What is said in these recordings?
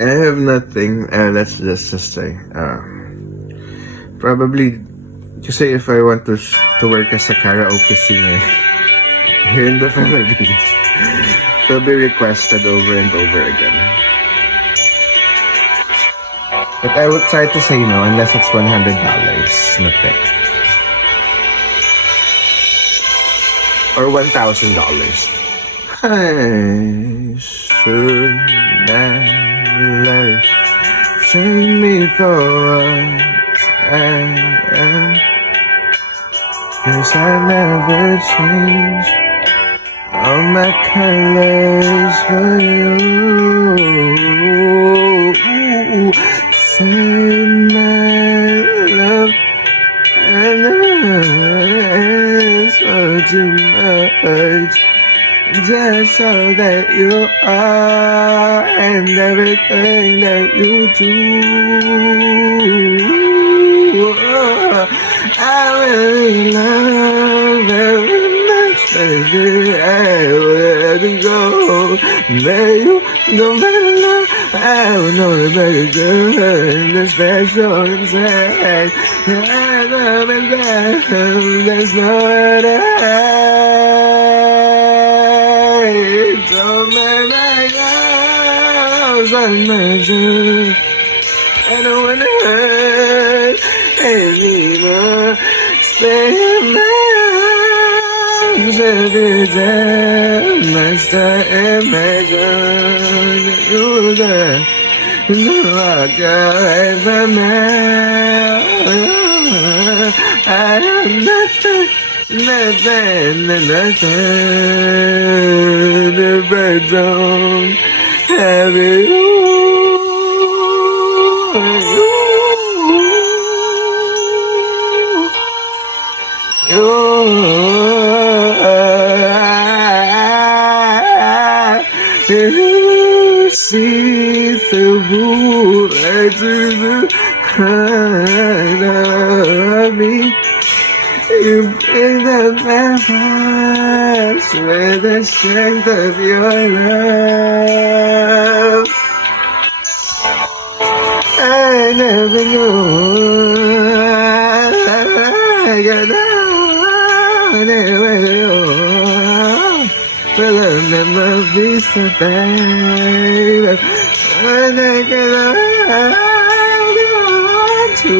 I have nothing. Let's just say. Probably, kasi if I want to work as a karaoke singer here in the Philippines, to be requested over and over again. But I would try to say no unless it's $100 na tip. Or $1,000. I should my life take me for what I am. 'Cause I never change all my colors for you. Save my love and ask for too much. Just so that you are and everything that you do. I really love very much, baby. I will let it go. Baby, you don't matter now. I will know that baby good and the special inside. I love it that there's no other. Don't make my house unmeasured. I don't wanna hurt anymore. Stay in my arms every day. I start imagining you there. Like I from now. I have nothing. Nothing if I don't have it all. You see through right to the heart of me. You bring the memories with the strength of your love. I never knew I got but I'll never be so bad. And I get to.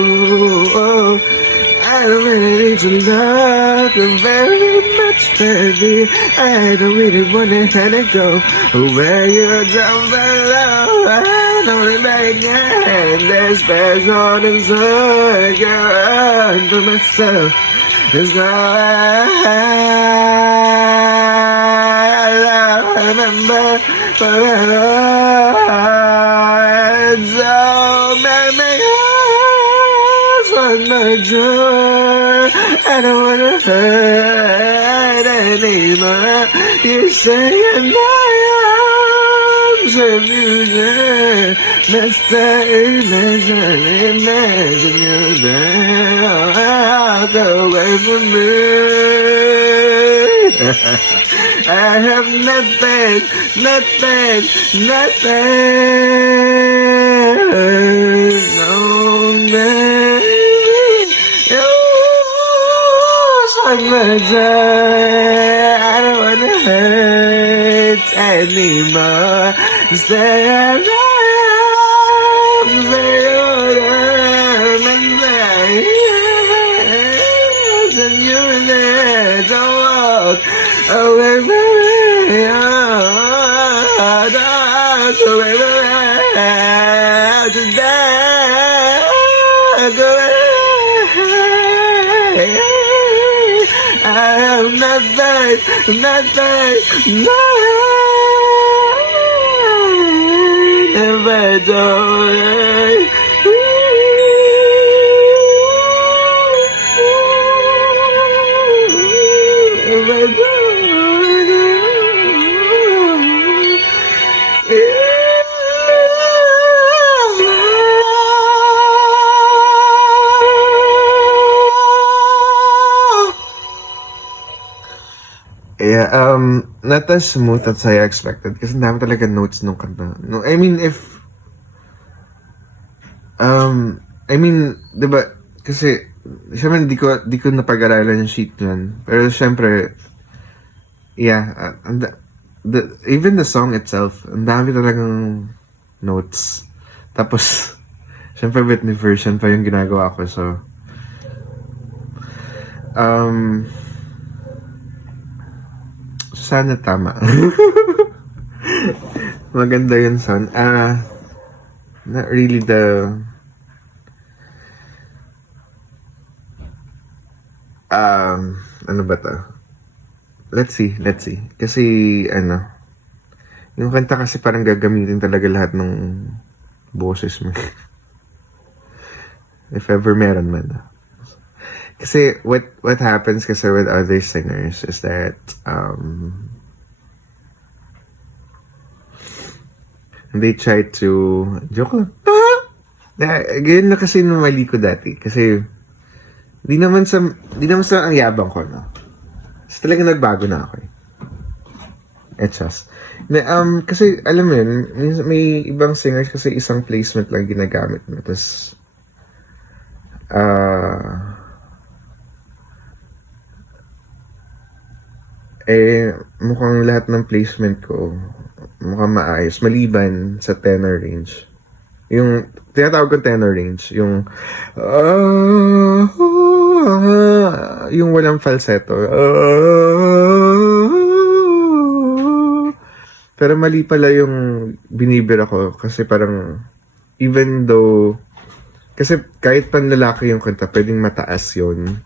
I don't really need to love you very much, baby. I don't really wanna let it go. Where you're down below, I know that I can. There's special inside your heart for myself. It's all I remember forever. So make my joy. I don't wanna hurt anymore. You say in my arms of music. Mr. Imagine you there. Out away from me. I have nothing. No man. I don't wanna hurt anymore. Stay alive, stay alive, and you're there. Don't walk away from me. Don't go away from me. Just go away. I have nothing, if I don't. If I Yeah, not as smooth as I expected kasi ang dami talaga notes nung kanta. No, I mean, if I mean, 'di ba kasi syempre di ko napag-aralan yung sheet nun. Pero syempre, yeah, even the song itself, ang dami talagang notes. Tapos, syempre Whitney version pa yung ginagawa ko. So, um, sana tama. Maganda yun, son. Not really the ano ba to? Let's see. Kasi, yung kanta kasi parang gagamitin talaga lahat ng boses mo. If ever meron man. Kasi, what happens kasi with other singers is that, they try to, joke lang. Ganyan na kasi nung mali ko dati. Kasi, di naman sa ang yabang ko, no? Kasi talaga nagbago na ako eh. Just. Kasi, alam mo yun, may ibang singers kasi isang placement lang ginagamit mo. Tapos, mukhang lahat ng placement ko, mukhang maayos. Maliban sa tenor range. Yung, tinatawag kong tenor range, yung walang falsetto. Pero mali pala yung binibira ko kasi parang, even though, kasi kahit panlalaki yung kanta, pwedeng mataas yun.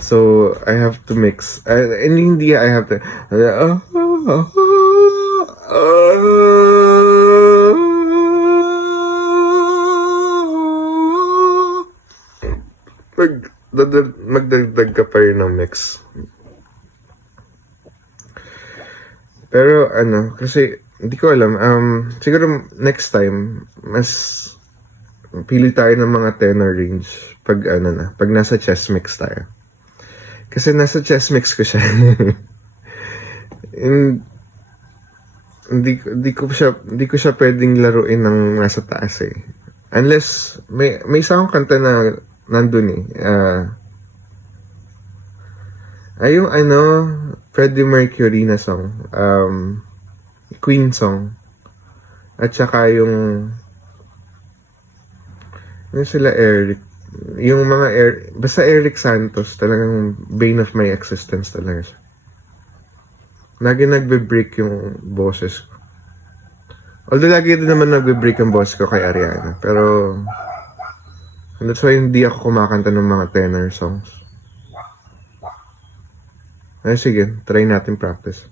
So, I have to mix. And hindi I have to, magdagdag ka pa rin ng mix. Pero kasi hindi ko alam. Siguro next time mas pili tayo ng mga tenor range pag pag nasa chess mix tayo. Kasi nasa chess mix ko siya. And hindi ko siya pwedeng laruin ng nasa taas eh. Unless may isa akong kanta na nandun eh. Yung Freddie Mercury na song. Queen song. At saka yung sila Eric. Yung mga basta Eric Santos, talagang bane of my existence talaga siya. Lagi nagbe-break yung boses ko. Although lagi din naman nagbe-break yung boses ko kay Ariana. Pero that's why hindi ako kumakanta ng mga tenor songs. Sige, try natin practice.